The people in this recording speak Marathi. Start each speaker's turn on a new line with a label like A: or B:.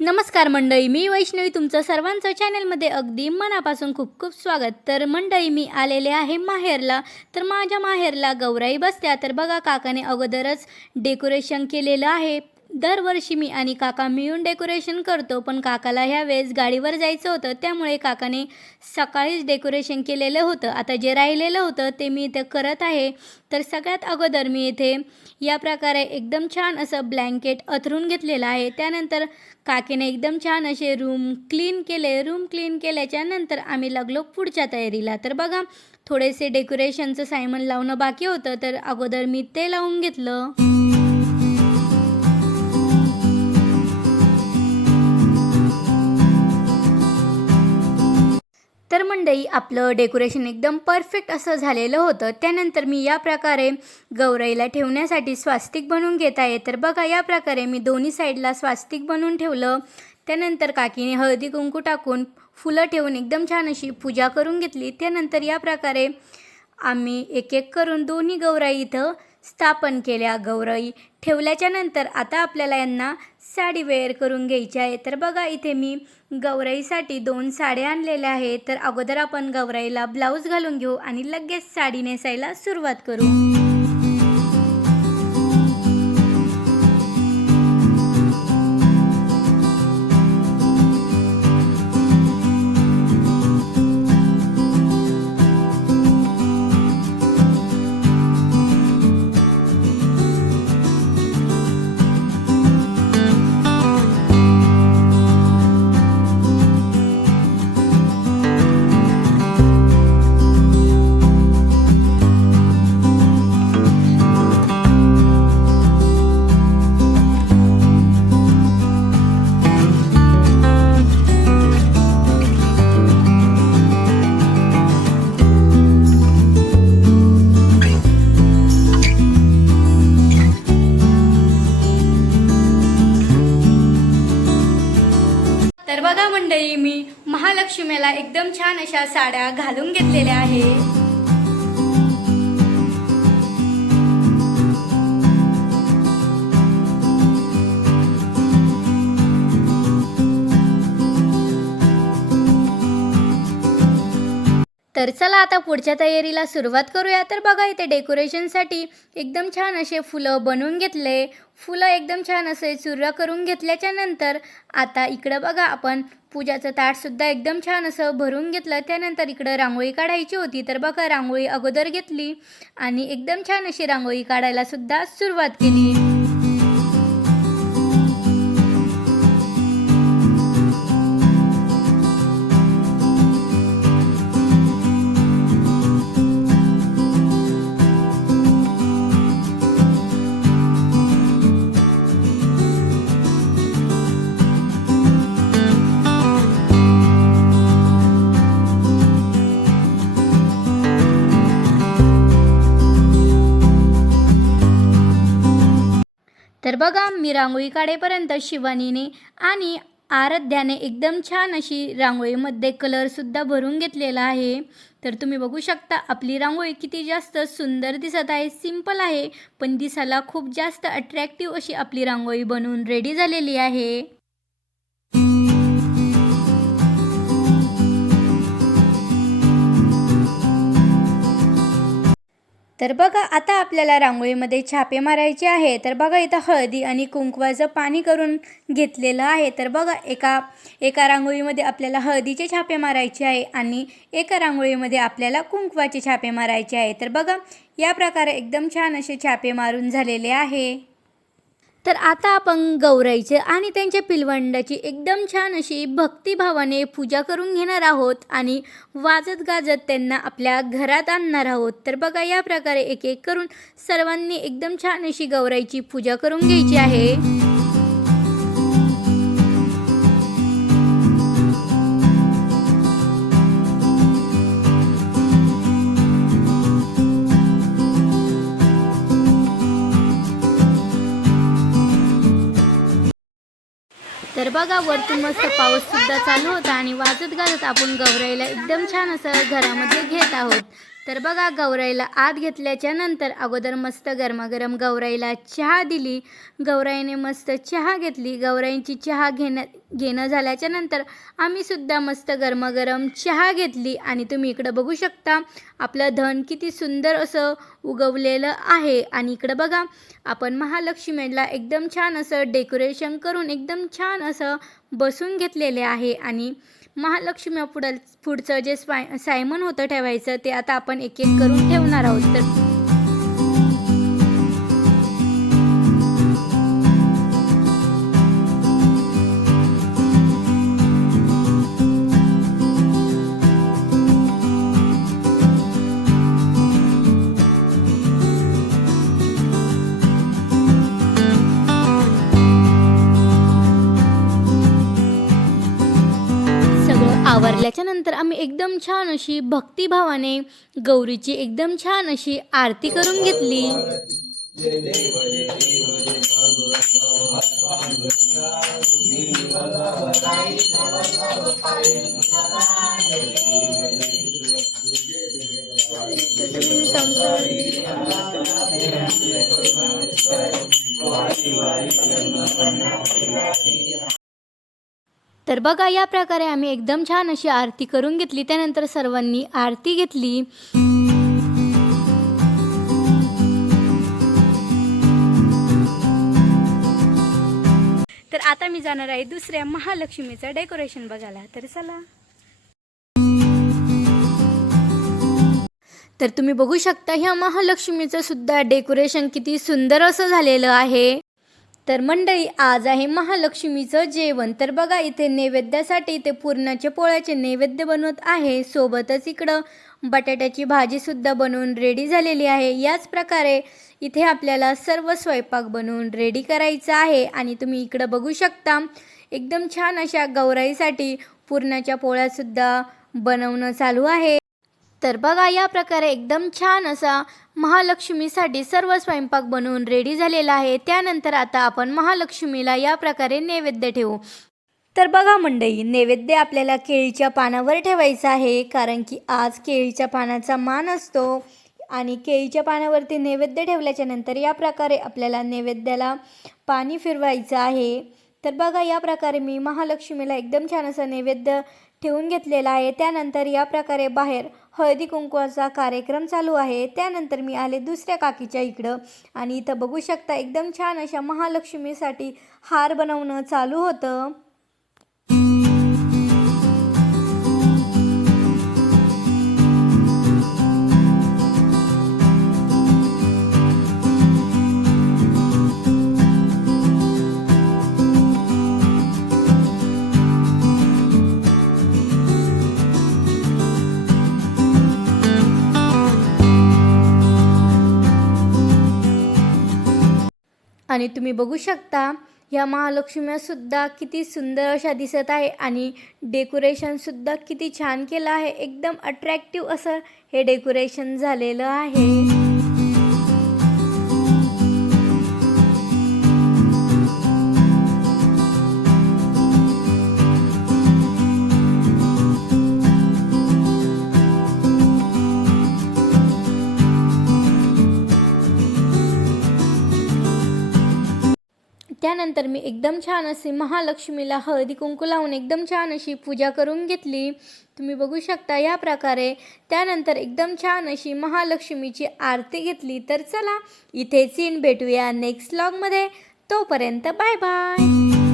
A: नमस्कार मंडळी मी वैष्णवी. तुमचं सर्वांचं चॅनलमध्ये अगदी मनापासून खूप खूप स्वागत. तर मंडळी मी आलेले आहे माहेरला. तर माझ्या माहेरला गौराई बसत्या तर बघा काकाने अगोदरच डेकोरेशन केलेलं आहे. दरवर्षी मी आणि काका मिळून डेकोरेशन करतो पण काकाला ह्या वेळेस गाडीवर जायचं होतं त्यामुळे काकाने सकाळीच डेकोरेशन केलेलं होतं. आता जे राहिलेलं होतं ते मी इथे करत आहे. तर सगळ्यात अगोदर मी इथे या प्रकारे एकदम छान असं ब्लँकेट अथरून घेतलेलं आहे. त्यानंतर काकीने एकदम छान असे रूम क्लीन केले. रूम क्लीन केल्याच्यानंतर आम्ही लागलो पुढच्या तयारीला. तर बघा थोडेसे डेकोरेशनचं सायमन लावणं बाकी होतं तर अगोदर मी ते लावून घेतलं. तर मंडई आपलं डेकोरेशन एकदम परफेक्ट असं झालेलं होतं. त्यानंतर मी या प्रकारे गौराईला ठेवण्यासाठी स्वास्तिक बनवून घेत आहे. तर बघा या प्रकारे मी दोन्ही साईडला स्वास्तिक बनवून ठेवलं. त्यानंतर काकीने हळदी कुंकू टाकून फुलं ठेवून एकदम छान अशी पूजा करून घेतली. त्यानंतर या प्रकारे आम्ही एक एक करून दोन्ही गौराई इथं स्थापन केल्या. गौराई ठेवल्याच्या नंतर आता आपल्याला यांना साडी वेअर करून घ्यायची आहे. तर बघा इथे मी गौराईसाठी दोन साड्या आणलेल्या आहेत. तर अगोदर आपण गौराईला ब्लाऊज घालून घेऊ आणि लगेच साडी नेसायला सुरुवात करू. तर बघा मंडळी मी महालक्ष्मीला एकदम छान अशा साड्या घालून घेतलेल्या आहे तर चला आता पुढच्या तयारीला सुरुवात करूया. तर बघा इथे डेकोरेशनसाठी एकदम छान असे फुलं बनवून घेतले. फुलं एकदम छान असे चुरा करून घेतल्याच्या नंतर आता इकडं बघा आपण पूजाचं ताटसुद्धा एकदम छान असं भरून घेतलं. त्यानंतर इकडं रांगोळी काढायची होती. तर बघा रांगोळी अगोदर घेतली आणि एकदम छान अशी रांगोळी काढायला सुद्धा सुरुवात केली. तर बघा मी रांगोळी काढेपर्यंत शिवानीने आणि आराध्याने एकदम छान अशी रांगोळीमध्ये कलरसुद्धा भरून घेतलेला आहे. तर तुम्ही बघू शकता आपली रांगोळी किती जास्त सुंदर दिसत आहे सिंपल आहे पण दिसायला खूप जास्त अट्रॅक्टिव्ह अशी आपली रांगोळी बनवून रेडी झालेली आहे. तर बघा आता आपल्याला रांगोळीमध्ये छापे मारायचे आहे. तर बघा इथं हळदी आणि कुंकवाचं पाणी करून घेतलेलं आहे. तर बघा एका एका रांगोळीमध्ये आपल्याला हळदीचे छापे मारायचे आहे आणि एका रांगोळीमध्ये आपल्याला कुंकवाचे छापे मारायचे आहे. तर बघा या प्रकारे एकदम छान असे छापे मारून झालेले आहे. तर आता आपण गौराईचे आणि त्यांच्या पिलवंडाची एकदम छान अशी भक्तिभावाने पूजा करून घेणार आहोत आणि वाजत गाजत त्यांना आपल्या घरात आणणार आहोत. तर बघा या प्रकारे एक एक करून सर्वांनी एकदम छान अशी गौराईची पूजा करून घ्यायची आहे. बघा वरतून मस्त पाऊस सुद्धा चालू होता आणि वाजत गाजत आपण गौराईला एकदम छान असं घरामध्ये घेत आहोत. तर बघा गौराईला आत घेतल्याच्या नंतर अगोदर मस्त गरमागरम गौराईला चहा दिली. गौराईने मस्त चहा घेतली. गौराईंची चहा घेण्या घेणं झाल्याच्यानंतर आम्हीसुद्धा मस्त गरमागरम चहा घेतली. आणि तुम्ही इकडं बघू शकता आपलं धन किती सुंदर असं उगवलेलं आहे. आणि इकडं बघा आपण महालक्ष्मीला एकदम छान असं डेकोरेशन करून एकदम छान असं बसून घेतलेले आहे. आणि महालक्ष्मी पुढं पुढचं जे स्वाय सायमन होतं ठेवायचं ते आता आपण एक एक करून ठेवणार आहोत. तर आवरल्याच्या नंतर आम्ही एकदम छान अशी भक्तिभावाने गौरीची एकदम छान अशी आरती करून घेतली. तर बघा या प्रकारे आम्ही एकदम छान अशी आरती करून घेतली. त्यानंतर सर्वांनी आरती घेतली. तर आता मी जाणार आहे दुसऱ्या महालक्ष्मीचं डेकोरेशन बघायला. तर चला. तर तुम्ही बघू शकता ह्या महालक्ष्मीचं सुद्धा डेकोरेशन किती सुंदर असं झालेलं आहे. तर मंडळी आज आहे महालक्ष्मीचं जेवण. तर बघा इथे नैवेद्यासाठी इथे पुरणाच्या पोळ्याचे नैवेद्य बनवत आहे. सोबतच इकडं बटाट्याची भाजीसुद्धा बनवून रेडी झालेली आहे. याच प्रकारे इथे आपल्याला सर्व स्वयंपाक बनवून रेडी करायचा आहे. आणि तुम्ही इकडं बघू शकता एकदम छान अशा गौराईसाठी पुरणाच्या पोळ्यासुद्धा बनवणं चालू आहे. तर बघा या प्रकारे एकदम छान असा महालक्ष्मीसाठी सर्व स्वयंपाक बनवून रेडी झालेला आहे. त्यानंतर आता आपण महालक्ष्मीला या प्रकारे नैवेद्य ठेवू. तर बघा मंडई नैवेद्य आपल्याला केळीच्या पानावर ठेवायचा आहे कारण की आज केळीच्या पानाचा मान असतो. आणि केळीच्या पानावरती नैवेद्य ठेवल्याच्या नंतर या प्रकारे आपल्याला नैवेद्याला पाणी फिरवायचं आहे. तर बघा या प्रकारे मी महालक्ष्मीला एकदम छान असं नैवेद्य ठेवून घेतलेला आहे. त्यानंतर या प्रकारे बाहेर हळदी कुंकवाचा कार्यक्रम चालू आहे. त्यानंतर मी आले दुसऱ्या काकीच्या इकडं. आणि इथं बघू शकता एकदम छान अशा महालक्ष्मीसाठी हार बनवणं चालू होतं. आणि तुम्ही बघू शकता ह्या महालक्ष्म्यासुद्धा किती सुंदर अशा दिसत आहे आणि डेकोरेशनसुद्धा किती छान केलं आहे. एकदम अट्रॅक्टिव्ह असं हे डेकोरेशन झालेलं आहे. त्यानंतर मी एकदम छान असे महालक्ष्मीला हळदी कुंकू लावून एकदम छान अशी पूजा करून घेतली. तुम्ही बघू शकता या प्रकारे. त्यानंतर एकदम छान अशी महालक्ष्मीची आरती घेतली. तर चला इथेच इन भेटूया नेक्स्ट लॉगमध्ये तोपर्यंत बाय बाय